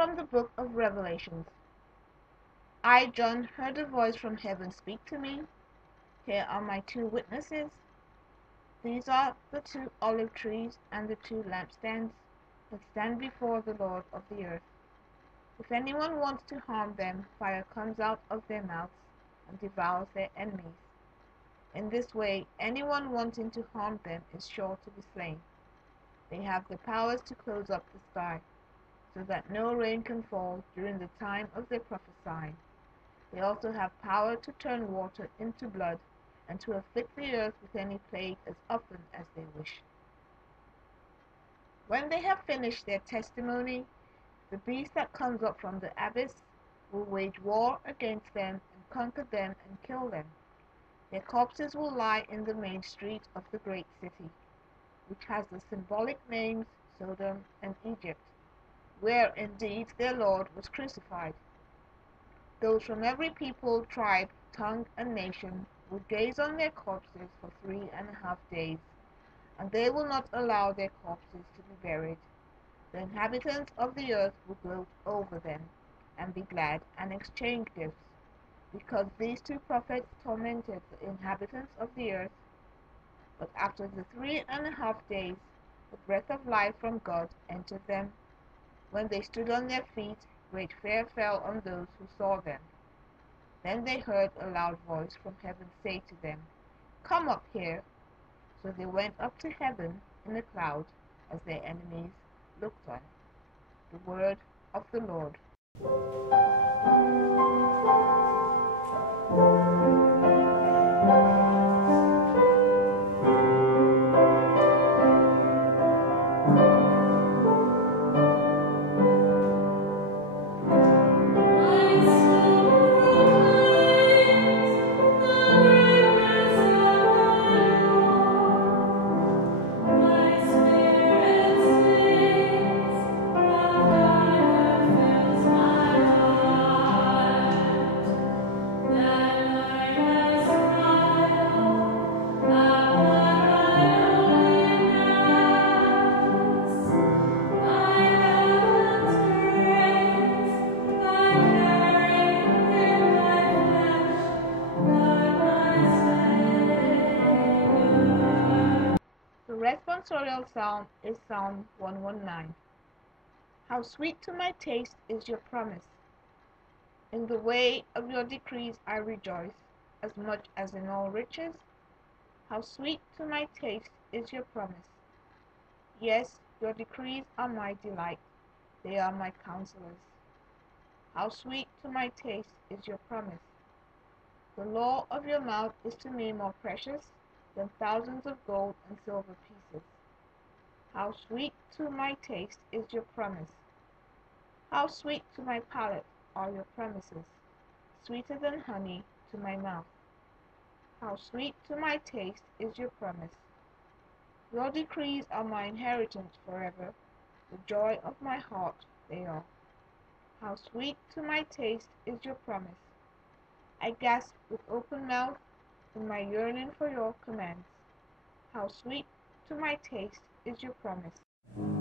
from the book of Revelations. I, John, heard a voice from heaven speak to me. Here are my two witnesses. These are the two olive trees and the two lampstands that stand before the Lord of the earth. If anyone wants to harm them, fire comes out of their mouths and devours their enemies. In this way, anyone wanting to harm them is sure to be slain. They have the powers to close up the sky, so that no rain can fall during the time of their prophesying. They also have power to turn water into blood and to afflict the earth with any plague as often as they wish. When they have finished their testimony, the beast that comes up from the abyss will wage war against them and conquer them and kill them. Their corpses will lie in the main street of the great city, which has the symbolic names Sodom and Egypt, where indeed their Lord was crucified. Those from every people, tribe, tongue, and nation will gaze on their corpses for 3.5 days, and they will not allow their corpses to be buried. The inhabitants of the earth will gloat over them, and be glad and exchange gifts, because these two prophets tormented the inhabitants of the earth. But after the 3.5 days, the breath of life from God entered them. When they stood on their feet, great fear fell on those who saw them. Then they heard a loud voice from heaven say to them, "Come up here." So they went up to heaven in a cloud as their enemies looked on. The word of the Lord. The responsorial psalm is Psalm 119. How sweet to my taste is your promise! In the way of your decrees I rejoice, as much as in all riches. How sweet to my taste is your promise! Yes, your decrees are my delight, they are my counselors. How sweet to my taste is your promise! The law of your mouth is to me more precious than thousands of gold and silver pieces. How sweet to my taste is your promise! How sweet to my palate are your promises, sweeter than honey to my mouth. How sweet to my taste is your promise! Your decrees are my inheritance forever, the joy of my heart they are. How sweet to my taste is your promise! I gasp with open mouth in my yearning for your commands. How sweet to my taste is your promise!